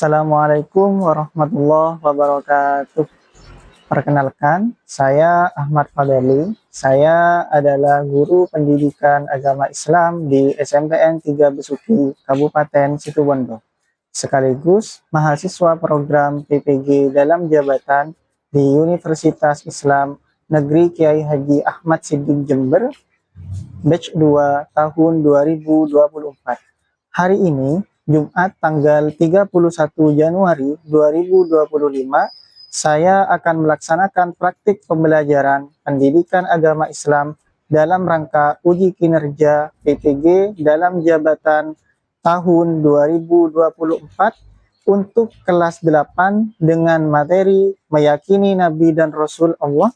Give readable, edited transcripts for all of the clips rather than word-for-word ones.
Assalamualaikum warahmatullahi wabarakatuh. Perkenalkan, saya Ahmad Fadeli. Saya adalah guru pendidikan agama Islam di SMPN 3 Besuki, Kabupaten Situbondo. Sekaligus mahasiswa program PPG dalam jabatan di Universitas Islam Negeri Kiai Haji Ahmad Siddiq Jember, batch 2 tahun 2024. Hari ini, Jumat tanggal 31 Januari 2025, saya akan melaksanakan praktik pembelajaran pendidikan agama Islam dalam rangka uji kinerja PPG dalam jabatan tahun 2024 untuk kelas 8 dengan materi meyakini Nabi dan Rasul Allah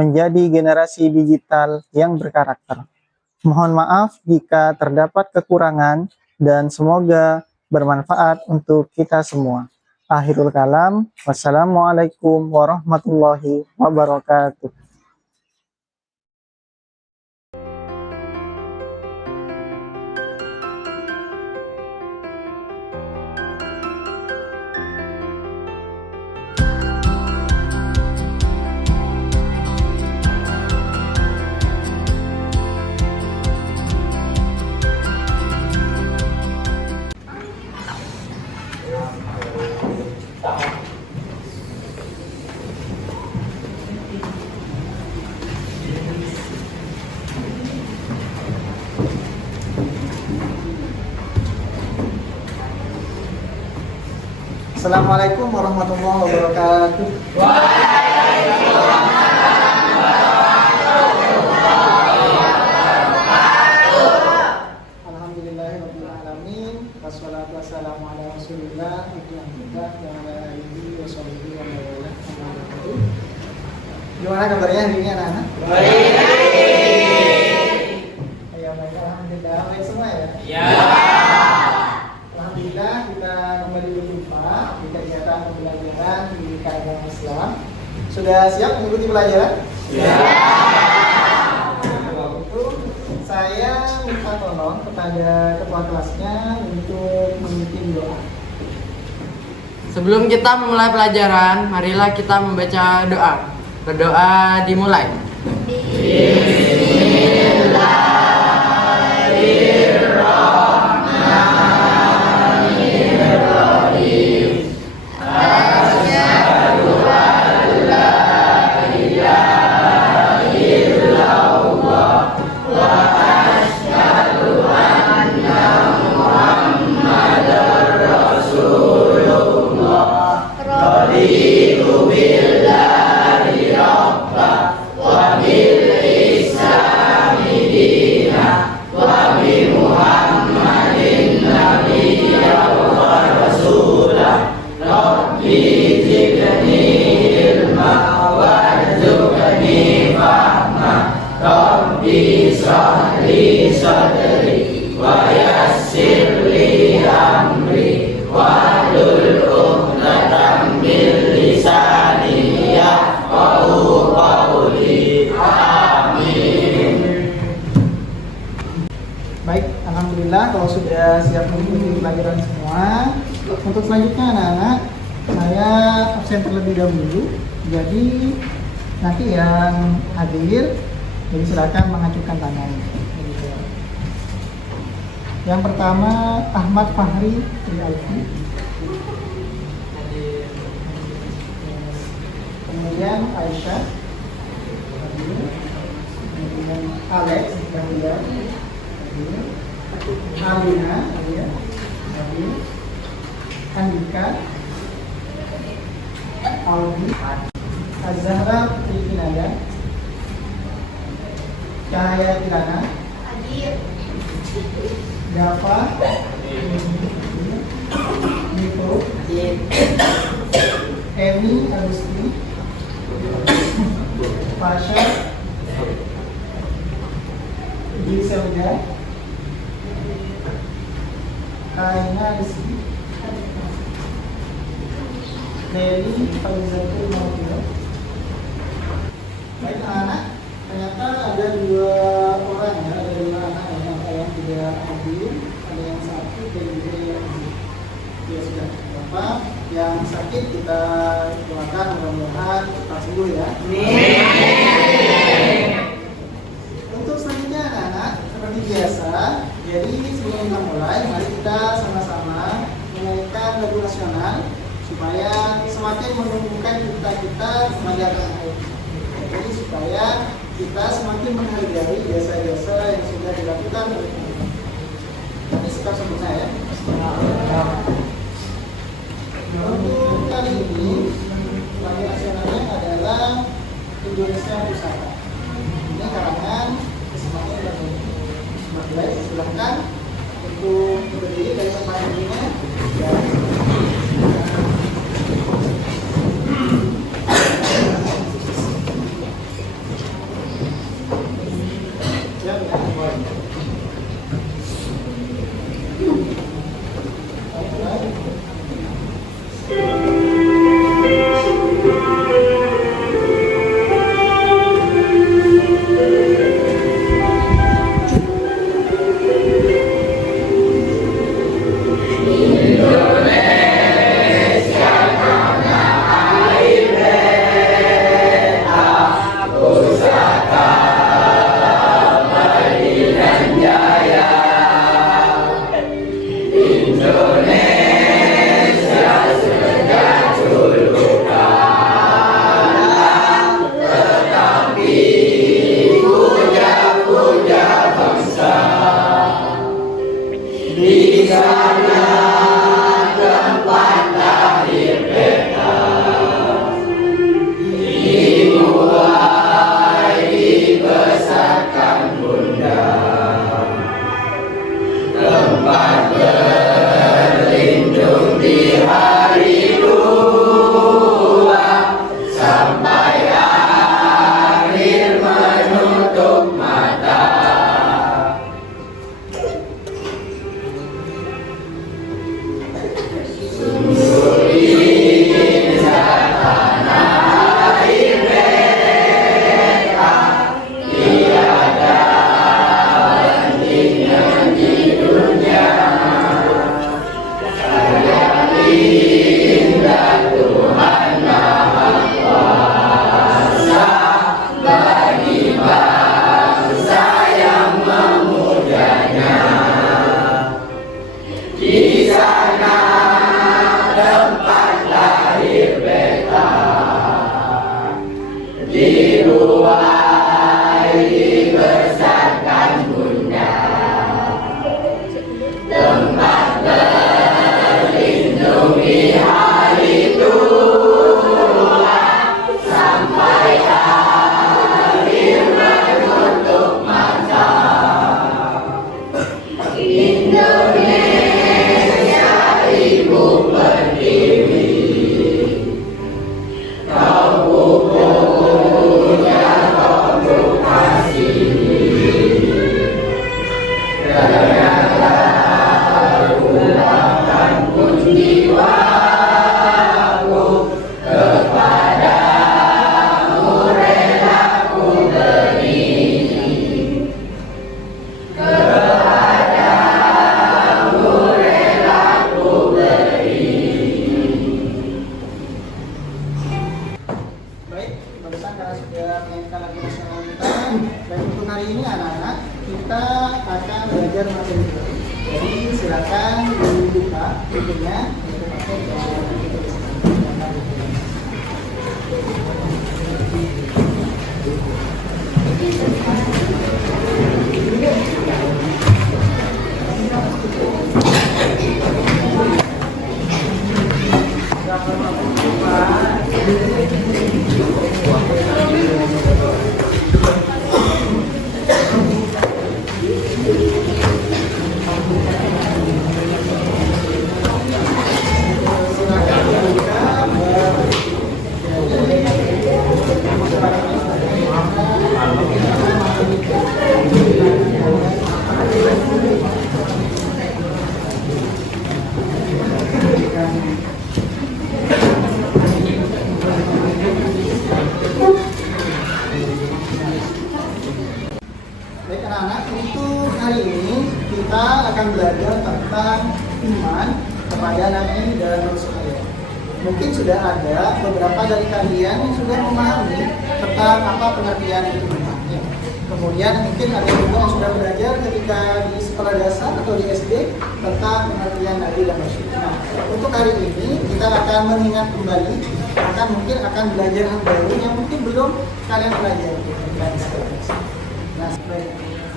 menjadi generasi digital yang berkarakter. Mohon maaf jika terdapat kekurangan dan semoga bermanfaat untuk kita semua. Akhirul kalam, wassalamualaikum warahmatullahi wabarakatuh. Assalamualaikum warahmatullahi wabarakatuh. Alhamdulillahirrahmanirrahim. Wassalatu wassalamu ala rasulillah wa ala alihi wa sahbihi wa mawalah. Gimana kabarnya hari ini anak-anak? Baik. Ya, baik. Alhamdulillah. Baik semua ya? Ya. Alhamdulillah kita kembali berjumpa di kegiatan pembelajaran pendidikan agama Islam. Sudah siap mengikuti pelajaran? Siap. Itu saya minta tolong kepada ketua kelasnya untuk memimpin doa. Sebelum kita memulai pelajaran, marilah kita membaca doa. Berdoa dimulai. Baik, alhamdulillah kalau sudah siap mengikuti pelajaran semua. Untuk selanjutnya anak-anak, saya absen terlebih dahulu. Jadi nanti yang hadir, jadi silakan mengajukan tangan. Yang pertama Ahmad Fahri Trialfi. Kemudian Aisyah. Kemudian Alex Dahlia. Alina, Andika, Aldi, Azhara Trikinada, Cahaya Kirana, Dafa, Niko, Emi Agusti, Pasha, Giselda, Kaina Rizky, Leli Faizatul Mawdil. Baik anak-anak, ternyata ada dua orang ya, ada dua anak yang tidak hadir, ada yang satu dan juga yang hadir. Ya sudah, Bapak seperti biasa, jadi sebelum kita mulai, mari kita sama-sama menyanyikan lagu nasional supaya semakin menumbuhkan kita menjaga air. Jadi supaya kita semakin menghargai jasa-jasa yang sudah dilakukan oleh kita. Ini sikap sempurna ya. Untuk kali ini lagu nasionalnya adalah Indonesia Pusaka. Ini karangan Ismail Bardoni. Baik, silahkan untuk berdiri dari tempat duduknya. Kita akan belajar materi. Jadi silakan dibuka bukunya untuk masuk ke Baik anak-anak, untuk hari ini kita akan belajar tentang iman kepada Nabi dan Rasulullah. Mungkin sudah ada beberapa dari kalian yang sudah memahami tentang apa pengertian itu iman. Kemudian mungkin ada juga yang sudah belajar ketika jika di sekolah dasar atau di SD tentang pengertian Nabi dan Rasul. Nah, untuk hari ini kita akan mengingat kembali, mungkin akan belajar hal baru yang mungkin belum kalian pelajari. Nah,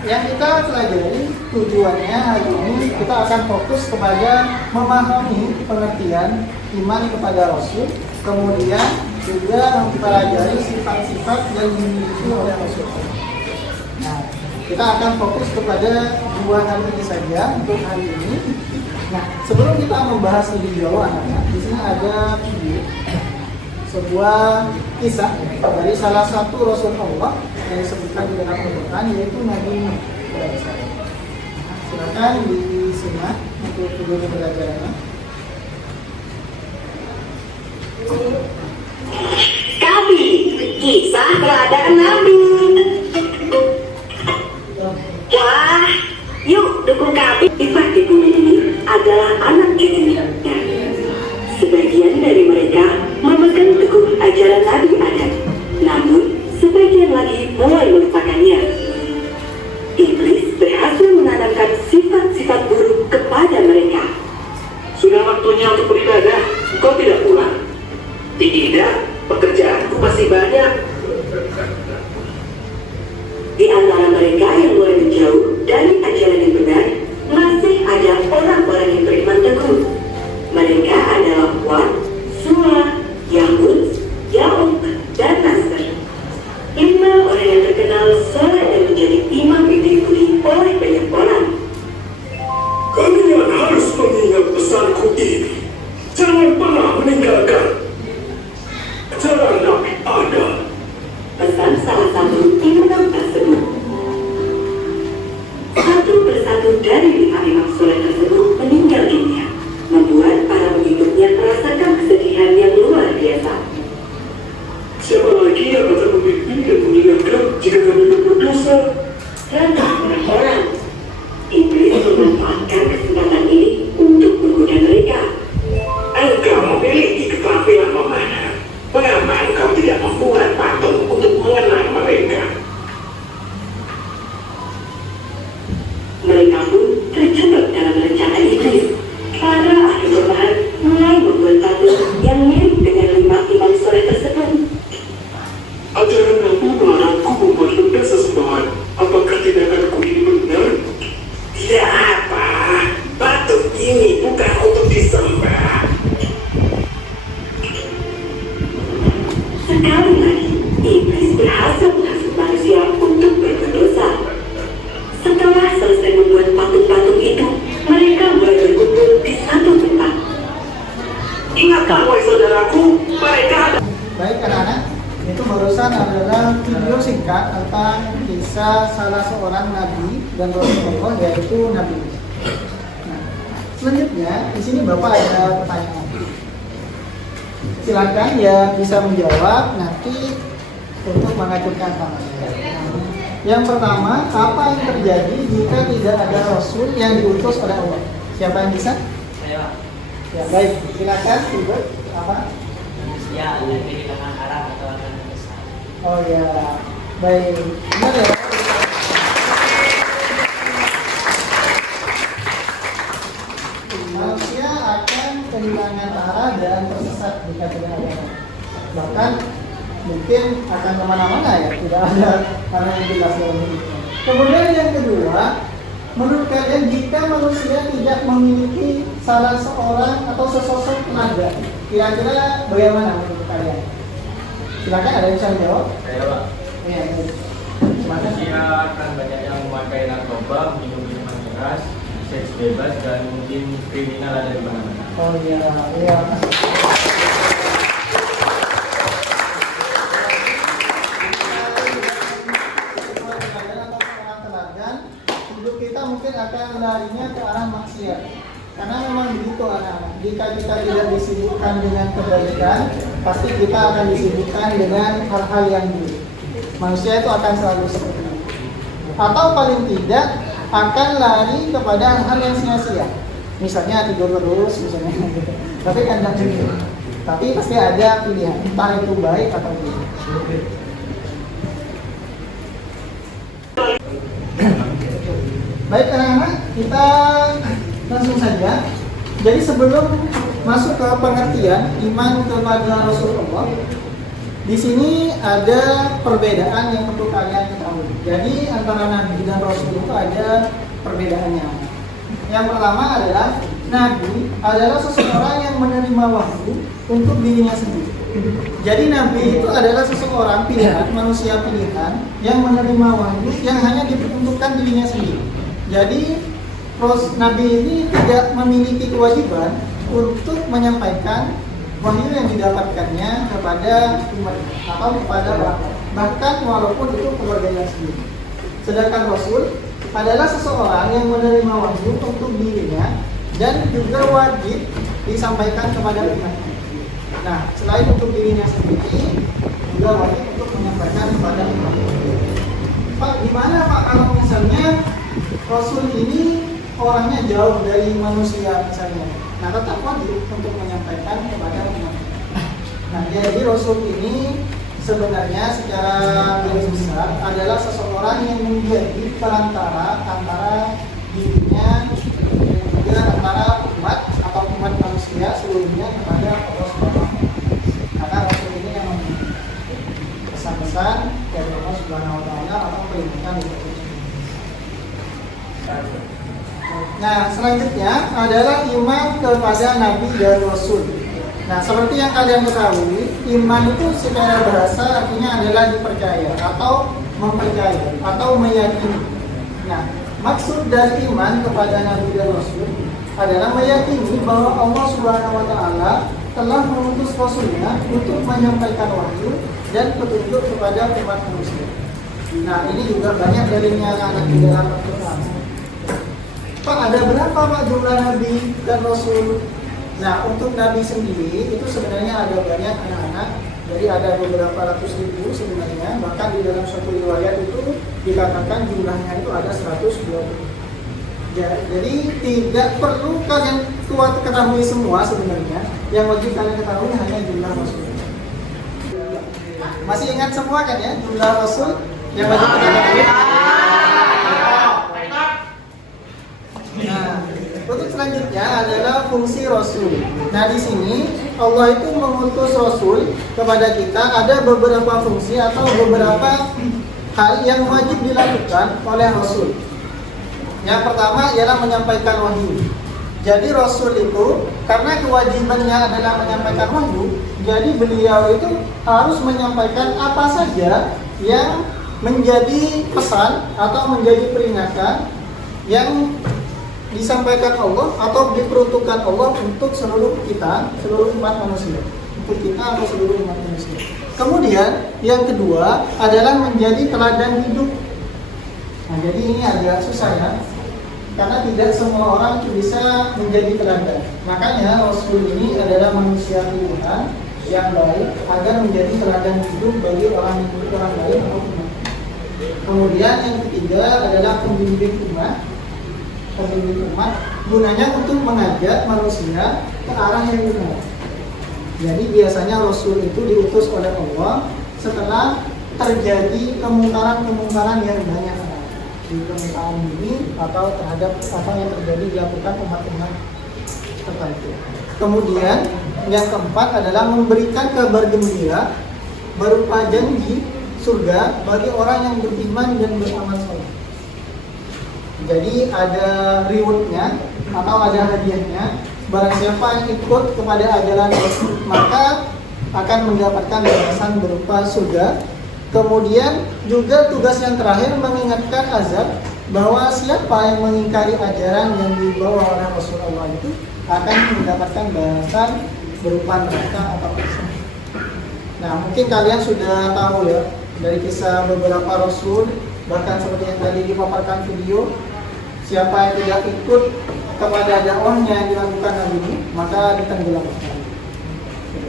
yang kita pelajari tujuannya hari ini kita akan fokus kepada memahami pengertian iman kepada Rasul, kemudian juga mempelajari sifat-sifat yang dimiliki oleh Rasul. Nah, kita akan fokus kepada dua hal ini saja untuk hari ini. Nah, sebelum kita membahas lebih jauh anak-anak, di sini ada video sebuah kisah dari salah satu Rasul Allah yang disebutkan di dalam Al-Quran, yaitu Nabi Nuh. Silakan disimak untuk video pembelajarannya. Kami, kisah keadaan Nabi. Wah, yuk dukung kami. Sifat di bumi ini adalah anak cucunya. Sebagian dari mereka memegang teguh ajaran Nabi Adam, namun sebagian lagi mulai melupakannya. Iblis berhasil menanamkan sifat-sifat buruk kepada mereka. Sudah waktunya untuk beribadah, kau tidak pulang? Tidak, pekerjaanku masih banyak. Di antara mereka yang mulai menjauh dari ajaran yang benar, masih ada orang-orang yang beriman teguh. Mereka adalah Wad, Suwa, Yahud, Ya'uq, dan Nasr. 5 orang yang terkenal soleh dan menjadi imam yang diikuti oleh banyak orang. Kalian harus mengingat pesanku ini. Jangan pernah meninggalkan ajaran Nabi Adam. Pesan salah satu imam tersebut. Satu persatu dari 5 imam soleh tersebut meninggal dunia, membuat para pengikutnya merasakan kesedihan yang luar biasa. Siapa lagi yang akan memimpin dan mengingatkan jika kami berdosa? Rata orang-orang. Iblis memanfaatkan kesempatan ini untuk menggoda mereka. Engkau memiliki keterampilan memanah. Mengapa engkau tidak membuat patung untuk mengenang mereka? Mereka pun terjebak dalam rencana iblis. Para ahli perubahan mulai membuat patung yang mirip dengan 5 imam soleh tersebut. Ajaran Nabi melarangku membuat benda sesembahan. Apakah tindakanku ini benar? Tidak apa. Patung ini bukan untuk disembah. Sekali lagi, iblis berhasil menghasut manusia untuk berbuat dosa. Setelah selesai membuat patung-patung itu, mereka mulai berkumpul di satu tempat. Ingatkan, wahai saudaraku, mereka ada. Baik anak-anak, itu barusan adalah video singkat tentang kisah salah seorang nabi dan Rasulullah, yaitu Nabi Nuh. Nah, selanjutnya di sini Bapak ada pertanyaan. Silakan ya bisa menjawab nanti untuk mengacungkan tangannya. Yang pertama, apa yang terjadi jika tidak ada Rasul yang diutus oleh Allah? Siapa yang bisa? Saya Ya baik, silakan Ibu. Apa? ya nanti di tangan Arab atau akan besar. Oh ya, baik. Benar ya. Manusia akan kehilangan arah dan tersesat jika tidak ada Allah. Bahkan mungkin akan kemana-mana ya, tidak ada karena yang jelas dalam hidup. Kemudian yang kedua, menurut kalian jika manusia tidak memiliki salah seorang atau sesosok tenaga, kira-kira bagaimana menurut kalian? Silakan, ada yang bisa menjawab? Saya Pak, Ya, manusia akan banyak yang memakai narkoba, minum minuman keras, seks bebas, dan mungkin kriminal ada di mana-mana. Oh iya, iya. Hidup kita mungkin akan larinya ke arah maksiat. Karena memang begitu anak-anak. Jika kita tidak disibukkan dengan kebaikan, pasti kita akan disibukkan dengan hal-hal yang buruk. Manusia itu akan selalu seperti itu. Atau paling tidak akan lari kepada hal yang sia-sia. Misalnya tidur terus, misalnya gitu. Tapi kan tidak gitu. Tapi pasti ada pilihan, entah itu baik atau tidak. Baik anak-anak, kita langsung saja. Jadi sebelum masuk ke pengertian iman kepada Rasulullah, di sini ada perbedaan yang perlu kalian ketahui. Jadi antara Nabi dan Rasul itu ada perbedaannya. Yang pertama adalah Nabi adalah seseorang yang menerima wahyu untuk dirinya sendiri. Jadi Nabi itu adalah seseorang pilihan, manusia pilihan yang menerima wahyu yang hanya diperuntukkan dirinya sendiri. Jadi Nabi ini tidak memiliki kewajiban untuk menyampaikan wahyu yang didapatkannya kepada umat atau kepada orang, bahkan walaupun itu keluarganya sendiri. Sedangkan Rasul adalah seseorang yang menerima wahyu untuk dirinya dan juga wajib disampaikan kepada umatnya. Nah, selain untuk dirinya sendiri, juga wajib untuk menyampaikan kepada umatnya. Pak, gimana Pak kalau misalnya Rasul ini orangnya jauh dari manusia misalnya? Nah, tetap wajib untuk menyampaikan kepada umat. Nah, jadi Rasul ini sebenarnya secara garis besar adalah seseorang yang menjadi perantara antara dirinya dan juga antara umat atau umat manusia seluruhnya kepada Allah Subhanahu wa Ta'ala. Karena Rasul ini yang memberi pesan-pesan dari Allah Subhanahu wa Ta'ala atau peringatan dari Allah. Nah, selanjutnya adalah iman kepada Nabi dan Rasul. Nah, seperti yang kalian ketahui, iman itu secara bahasa artinya adalah dipercaya atau mempercaya atau meyakini. Nah, maksud dari iman kepada Nabi dan Rasul adalah meyakini bahwa Allah Subhanahu wa Ta'ala telah mengutus Rasulnya untuk menyampaikan wahyu dan petunjuk kepada umat manusia. Nah, ini juga banyak dalilnya anak-anak di dalam Al-Quran. Pak, ada berapa Pak jumlah Nabi dan Rasul? Nah, untuk Nabi sendiri itu sebenarnya ada banyak anak-anak. Jadi ada beberapa ratus ribu sebenarnya. Bahkan di dalam suatu riwayat itu dikatakan jumlahnya itu ada 120. Jadi tidak perlu kalian ketahui semua sebenarnya. Yang wajib kalian ketahui hanya jumlah Rasul. Masih ingat semua kan ya jumlah Rasul yang wajib kita ketahui? Nah, untuk selanjutnya adalah fungsi Rasul. Nah, di sini Allah itu mengutus Rasul kepada kita ada beberapa fungsi atau beberapa hal yang wajib dilakukan oleh Rasul. Yang pertama ialah menyampaikan wahyu. Jadi Rasul itu karena kewajibannya adalah menyampaikan wahyu, jadi beliau itu harus menyampaikan apa saja yang menjadi pesan atau menjadi peringatan yang disampaikan Allah atau diperuntukkan Allah untuk seluruh kita, seluruh umat manusia, untuk kita atau seluruh umat manusia. Kemudian yang kedua adalah menjadi teladan hidup. Nah, jadi ini agak susah ya, karena tidak semua orang bisa menjadi teladan. Makanya Rasul ini adalah manusia pilihan yang baik agar menjadi teladan hidup bagi orang lain atau umat. Kemudian yang ketiga adalah pembimbing umat. Gunanya untuk mengajak manusia ke arah yang benar. Jadi biasanya Rasul itu diutus oleh Allah setelah terjadi kemungkaran yang banyak di permukaan bumi atau terhadap apa yang terjadi dilakukan umat-umat tertentu. Kemudian yang keempat adalah memberikan kabar gembira berupa janji surga bagi orang yang beriman dan beramal saleh. Jadi ada rewardnya atau ada hadiahnya. Barang siapa yang ikut kepada ajaran Rasul maka akan mendapatkan balasan berupa surga. Kemudian juga tugas yang terakhir mengingatkan azab bahwa siapa yang mengingkari ajaran yang dibawa oleh Rasulullah itu akan mendapatkan balasan berupa neraka atau azab. Nah, mungkin kalian sudah tahu ya dari kisah beberapa Rasul, bahkan seperti yang tadi dipaparkan video. Siapa yang tidak ikut kepada dakwahnya yang dilakukan Nabi ini, maka ditenggelamkan.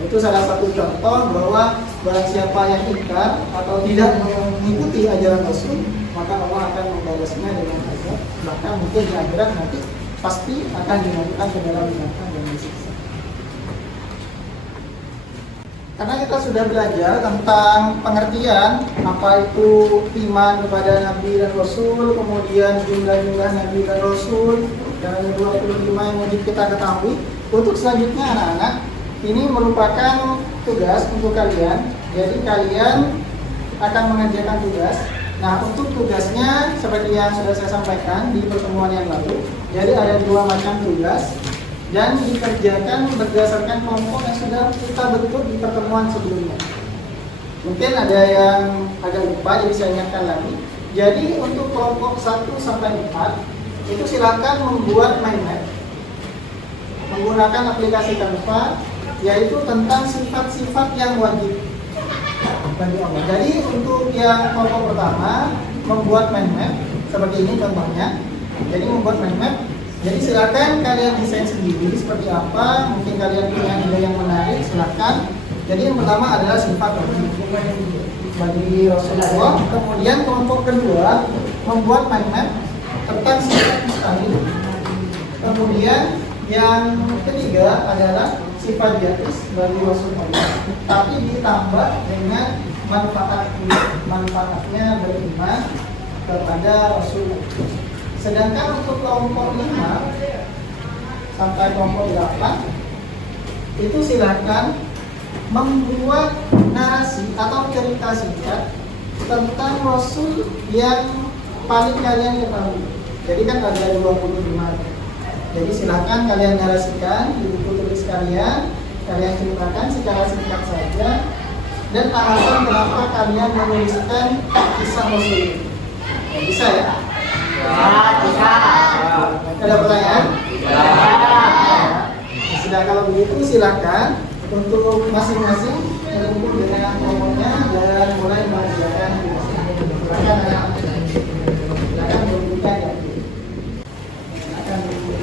Itu salah satu contoh bahwa barang siapa yang ingkar atau tidak mengikuti ajaran Rasul, maka Allah akan membalasnya dengan azab. Bahkan mungkin di akhirat nanti pasti akan dimasukkan ke dalam neraka dan disiksa. Karena kita sudah belajar tentang pengertian apa itu iman kepada Nabi dan Rasul, kemudian jumlah-jumlah Nabi dan Rasul, dan 25 yang wajib kita ketahui. Untuk selanjutnya anak-anak, ini merupakan tugas untuk kalian. Jadi kalian akan mengerjakan tugas. Nah, untuk tugasnya seperti yang sudah saya sampaikan di pertemuan yang lalu. Jadi ada 2 macam tugas dan dikerjakan berdasarkan kelompok yang sudah kita bentuk di pertemuan sebelumnya. Mungkin ada yang agak lupa, jadi saya ingatkan lagi. Jadi untuk kelompok 1 sampai 4 itu silakan membuat mind map menggunakan aplikasi Canva, yaitu tentang sifat-sifat yang wajib bagi Allah. Jadi untuk yang kelompok pertama membuat mind map seperti ini contohnya. Jadi membuat mind map. Jadi silakan kalian desain sendiri seperti apa. Mungkin kalian punya ide yang menarik, silakan. Jadi yang pertama adalah sifat bagi Rasulullah. Kemudian kelompok kedua membuat mind map tentang sifat mustahil. Kemudian yang ketiga adalah sifat jatis bagi Rasulullah, tapi ditambah dengan manfaatnya beriman kepada Rasulullah. Sedangkan untuk kelompok 5 sampai kelompok 8 itu silakan membuat narasi atau cerita singkat tentang Rasul yang paling kalian ketahui. Jadi kan ada 25. Jadi silakan kalian narasikan di buku tulis kalian ceritakan secara singkat saja dan alasan kenapa kalian menuliskan kisah Rasul ini. Bisa ya? Bisa. Ada pertanyaan? Sudah, kalau begitu silakan untuk masing-masing menyebut dengan kelompoknya dan mulai mengerjakan. Silakan menunjukkan ya. Silakan menunjukkan.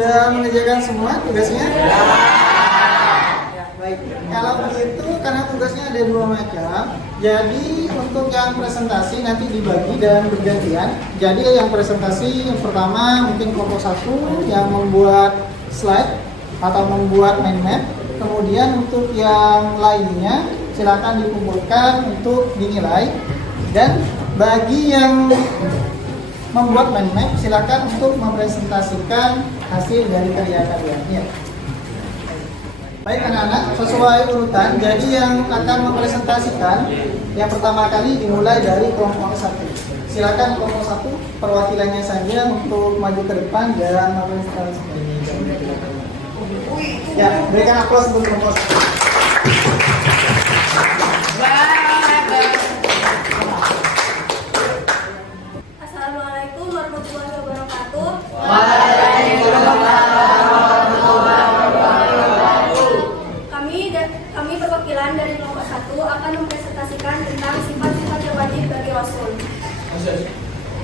sudah mengerjakan semua tugasnya? Ya, baik. Kalau begitu, karena tugasnya ada 2 macam, jadi untuk yang presentasi nanti dibagi dan bergantian. Jadi yang presentasi yang pertama mungkin kelompok 1 yang membuat slide atau membuat mind map. Kemudian untuk yang lainnya silakan dikumpulkan untuk dinilai. Dan bagi yang membuat mind map silakan untuk mempresentasikan hasil dari karya kalian. Baik anak-anak, sesuai urutan. Jadi yang akan mempresentasikan yang pertama kali dimulai dari kelompok 1. Silakan kelompok 1 perwakilannya saja untuk maju ke depan dan mempresentasikan. Ya, berikan aplaus untuk kelompok 1. Assalamualaikum warahmatullahi wabarakatuh. Kami perwakilan dari kelompok 1 akan mempresentasikan tentang sifat-sifat yang wajib bagi Rasul.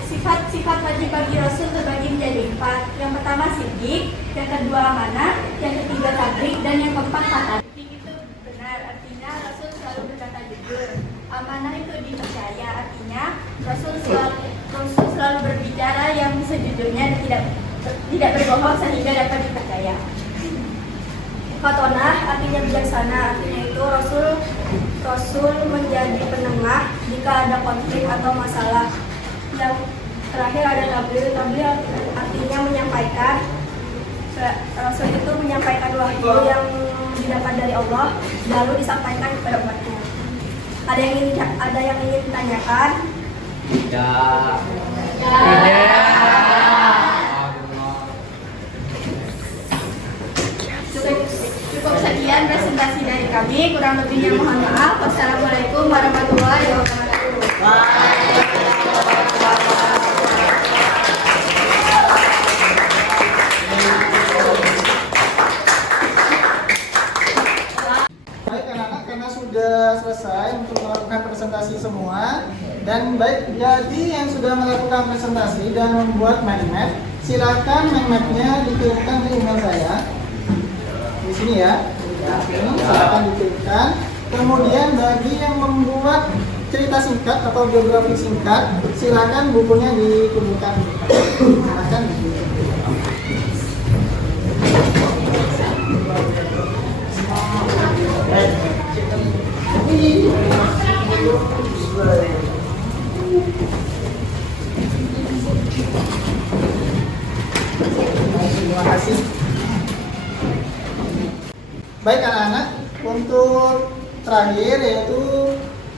Sifat-sifat wajib bagi Rasul terbagi menjadi 4. Yang pertama siddiq, yang kedua amanah, yang ketiga tabligh, dan yang keempat fatal. Siddiq itu benar, artinya Rasul selalu berkata jujur. Amanah itu dipercaya, artinya Rasul selalu berbicara yang sejujurnya dan tidak berbohong sehingga dapat dipercaya. Fatonah artinya bijaksana, artinya itu Rasul menjadi penengah jika ada konflik atau masalah. Yang terakhir ada tabligh artinya menyampaikan. Rasul itu menyampaikan wahyu yang didapat dari Allah lalu disampaikan kepada umatnya. Ada yang ingin ditanyakan? Cukup sekian presentasi dari kami. Kurang lebihnya mohon maaf. Wassalamualaikum warahmatullahi wabarakatuh. Baik anak-anak, karena sudah selesai untuk melakukan presentasi semua dan baik, jadi yang sudah melakukan presentasi dan membuat mind map, silakan mind mapnya dikirimkan ke email saya di sini ya. Ini silakan dikirimkan. Kemudian bagi yang membuat cerita singkat atau biografi singkat, silakan bukunya dikumpulkan. Silakan dikumpulkan. Terima kasih. Baik anak-anak, untuk terakhir yaitu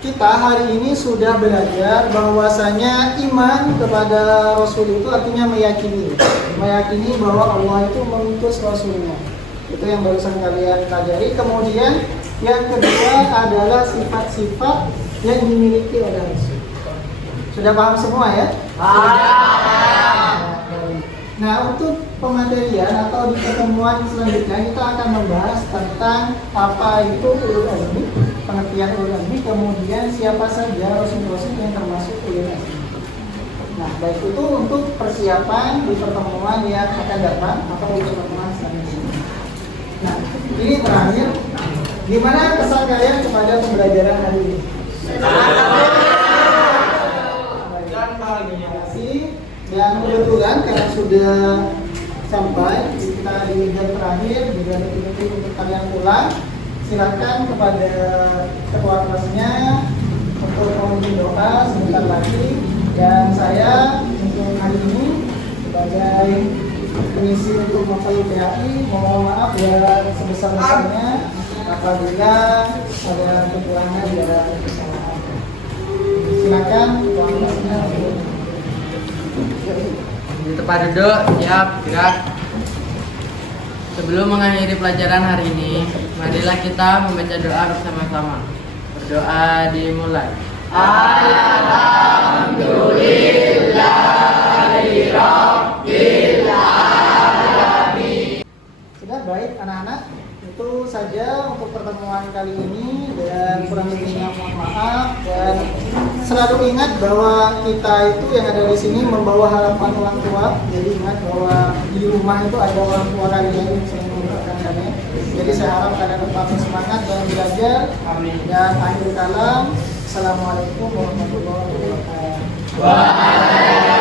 kita hari ini sudah belajar bahwasanya iman kepada Rasul itu artinya meyakini bahwa Allah itu mengutus Rasulnya. Itu yang barusan kalian pelajari. Kemudian yang kedua adalah sifat-sifat yang dimiliki oleh Rasul. Sudah paham semua ya? Nah, untuk pematerian atau di pertemuan selanjutnya kita akan membahas tentang apa itu ulul azmi, pengertian ulul azmi, kemudian siapa saja rasul-rasul yang termasuk ulul azmi. Nah, baik itu untuk persiapan di pertemuan yang akan datang atau di pertemuan selanjutnya. Nah, ini terakhir, gimana kesan kalian kepada pembelajaran hari ini? Terima kasih. Dan kebetulan karena sudah sampai kita di jam terakhir, juga detik-detik untuk kalian pulang, silakan kepada ketua kelasnya untuk memimpin doa sebentar lagi. Dan saya untuk hari ini sebagai pengisi untuk Mapel PHI mohon maaf ya sebesar-besarnya apabila ada kekurangan di dalam kesalahan. Silakan ketua kelasnya untuk Di tempat duduk, siap, gerak. Sebelum mengakhiri pelajaran hari ini, marilah kita membaca doa bersama-sama. Berdoa dimulai. Sudah baik anak-anak, itu saja untuk pertemuan kali ini dan kurang lebihnya mohon maaf dan selalu ingat bahwa kita itu yang ada di sini membawa harapan orang tua. Jadi ingat bahwa di rumah itu ada orang tua kalian yang sering mendoakan kalian. Jadi saya harap kalian tetap semangat dalam belajar. Dan akhir kalam, assalamualaikum warahmatullahi wabarakatuh.